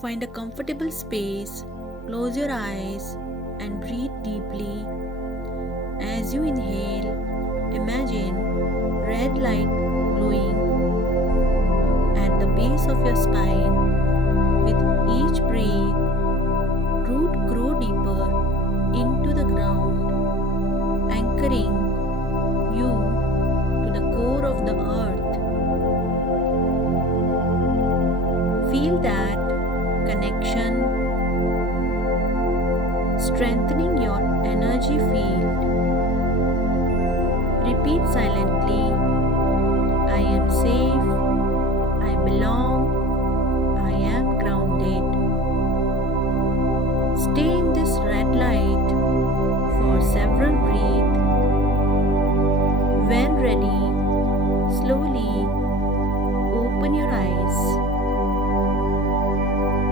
Find a comfortable space, close your eyes, and breathe deeply. As you inhale, imagine red light glowing at the base of your spine. With each breath, root grow deeper into the ground, anchoring you to the core of the earth. Feel that connection, strengthening your energy field. Repeat silently, I am safe, I belong,